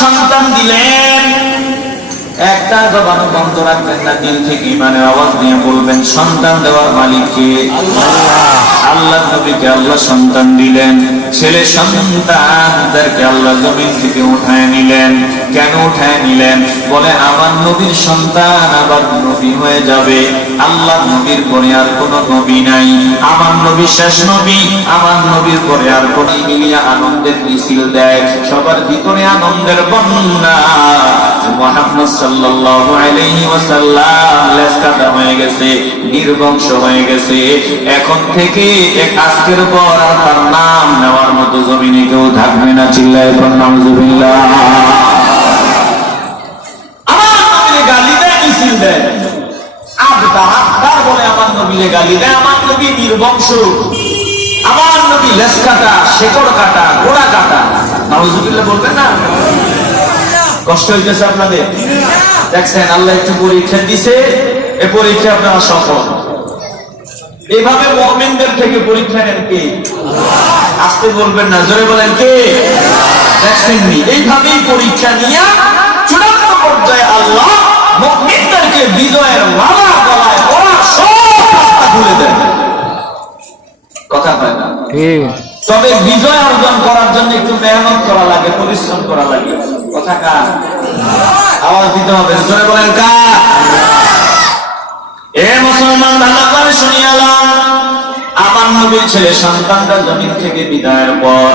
সন্তান দিলেন। একটা বন্ধ রাখবেন না দিল থেকে ইমানের আওয়াজ নিয়ে বলবেন সন্তান দেওয়ার মালিককে আল্লাহ। নবীকে আল্লাহ সন্তান দিলেন ছেলে সন্তানদেরকে আল্লাহ জমিন থেকে উঠায় নিলেন। কেন উঠায় নিলেন? বলে আমার নবীর সন্তান আবার নবী হয়ে যাবে আল্লাহ নবীর পরে আর কোন নবী নাই। আমার নবী শেষ নবী আমার নবীর পরে আর কোন মিলিয়া আনন্দের মিছিল দেয় সবার ভিতরে আনন্দের বন্যা। মোহাম্মদ সাল্লাল্লাহু আলাইহি ওয়াসাল্লাম লেসকাটা হয়ে গেছে, নির্বংশ হয়ে গেছে। এখন থেকে এক আজকের পর আর তার নাম নেওয়ার মতো জমিনে কেউ থাকবে না, চিল্লায় নাউজুবিল্লাহ। আমার নবীরে গালি দেয়, মিছিল দেয়। আবদা আবদার বলে আমার নবীরে গালি দেয়, আমার নবী নির্বংশ। আমার নবী লেস কাটা শেকড় কাটা গোড়া কাটা। নাউজুবিল্লাহ বলবেন না? কষ্ট হইতেছে আপনাদের? দেখছেন আল্লাহ একটু পরীক্ষা দিছে এ পরীক্ষা আপনারা সফল। এইভাবে মুমিনদের থেকে পরীক্ষা নেন কে? আসতে বলবেন না জোরে বলেন কে? দেখছেন নি? এইভাবেই পরীক্ষা নিয়ে চূড়ান্ত পর্যায়ে আল্লাহ মুমিনদেরকে বিজয়ের মালা গলায় ওরা সব রাস্তা খুলে দেন। কথা হয় না? তবে বিজয় অর্জন করার জন্য একটু মেহনত করা লাগে পরিশ্রম করা লাগে। আওয়াজ দিতে হবে, জোরে বলেন এ মুসলমান শুনিয়ালাম আমার নবীর ছেলে সন্তানরা জমিন থেকে বিদায়ের পর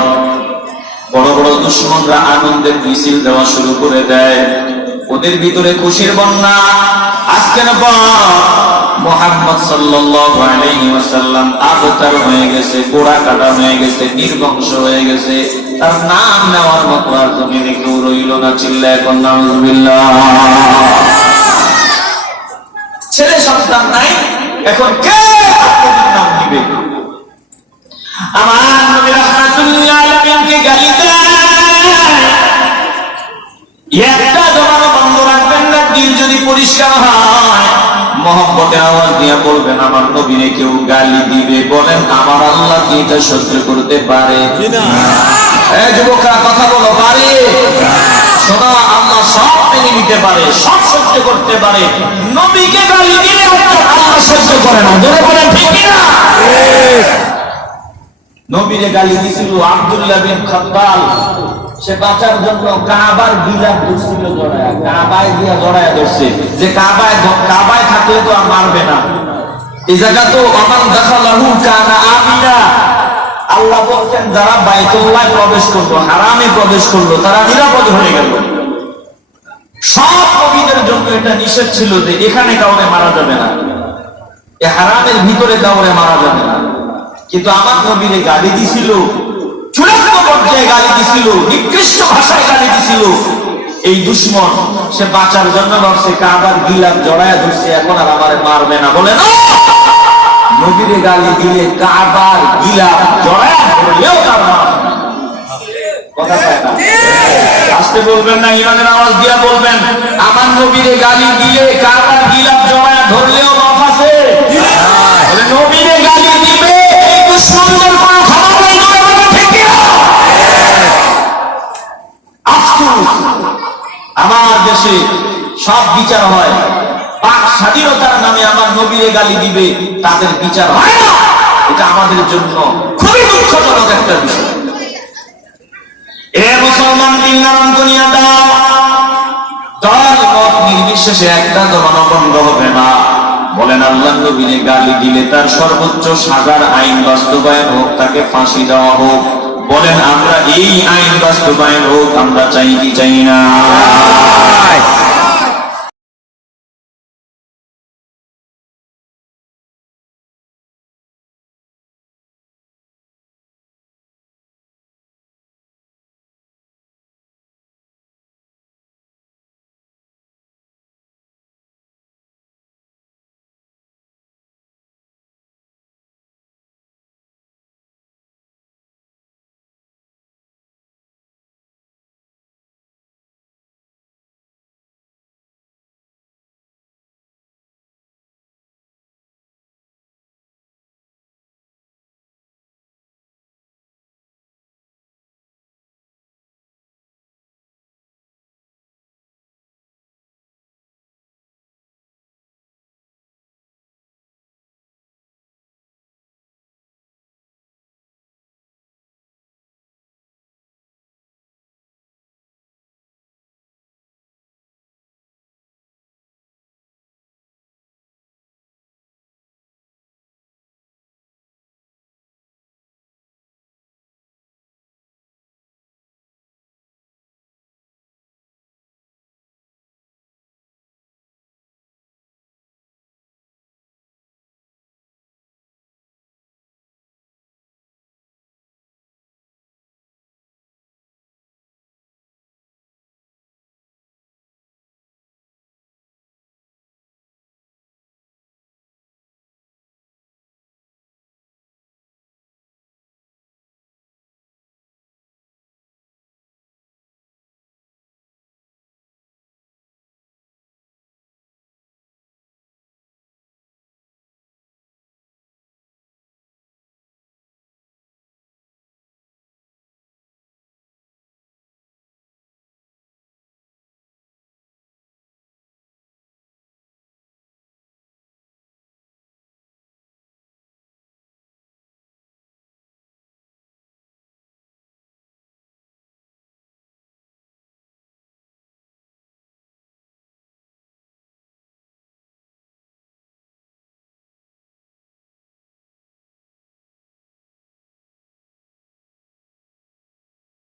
বড় বড় দুশ্মনরা আনন্দের মিছিল দেওয়া শুরু করে দেয়। ওদের ভিতরে খুশির বন্যা। আজকের পর মোহাম্মদ সাল্লাল্লাহু আলাইহি ওয়াসাল্লাম আবতার হয়ে গেছে গোড়া কাটা হয়ে গেছে, নির্বংশ হয়ে গেছে। তার নাম নেওয়ার মতো আর জমিনে কেউ রইল না, চিল্লায় এখন নাউজুবিল্লাহ। ছেলে সন্তান নাই, এখন কে নাম দিবে? আমার নবী রাহমাতুল্লাহ আলামিনকে গালি দেয়। একটা জবানও বন্ধ রাখবেন না, দিল যদি পরিষ্কার হয়। মহব্বতের আওয়াজ দিয়ে বলবেন আমার নবীরে কেউ গালি দিবে? বলেন আমার আল্লাহ কি এটা সহ্য করতে পারে? যুবকরা কথা বলো পারে? শোনো আল্লাহ সব মেনে নিতে পারে সব সহ্য করতে পারে। নবীকে গালি দিলে আল্লাহ সহ্য করে না। জোরে বলেন ঠিক না? নবীরে গালি দিছিল আব্দুল্লাহ বিন সে বাঁচার জন্য কাবার গিলাপ ধরছিল জড়ায়, কাবায় দিয়া জড়ায় ধরছে। যে কাবায় কাবায় থাকলে তো আর মারবে না। এই জায়গা তো অমান দেখালাহু কানা আমিনা আল্লাহ বলছেন, যারা বাইতুল্লাহ প্রবেশ করল, হারামে প্রবেশ করল, তারা নিরাপদ হয়ে গেল। সব কবিদের জন্য এটা নিষেধ ছিল যে এখানে কাউরে মারা যাবে না। এ হারামের ভিতরে কাউরে মারা যাবে না। কিন্তু আমার নবীরে গালি দিছিল। চূড়ান্ত পর্যায়ে গালি দিছিল, নিকৃষ্ট ভাষায় গালি দিছিল। এই দুশ্মন, সে বাঁচার জন্য ভাবছে, কাবার গিলাপ জড়ায় ধরছে, এখন আর আমারে মারবে না, বলে না। নবীরে গালি দিলে কাবার গিলাপ জড়ায় ধরলেও তার না? আসতে বলবেন না, ইমানের আওয়াজ দিয়া বলবেন, আমার নবীরে গালি দিয়ে কাবার গিলাপ জড়ায় ধরলেও দেশে সব বিচার হয়। পাক স্বাধীনতার নামে আমার নবীরে গালি দিবে, তাদের বিচার হয় না। এটা আমাদের জন্য খুবই দুঃখজনক একটা বিষয়। এ মুসলমান দাও। দল নির্বিশেষে একটা হবে না। বলেন আল্লাহ গালি দিলে তার সর্বোচ্চ সাজার আইন বাস্তবায়ন হোক, তাকে ফাঁসি দেওয়া হোক। বলেন আমরা এই আইন বাস্তবায়ন হোক আমরা চাই কি চাই না।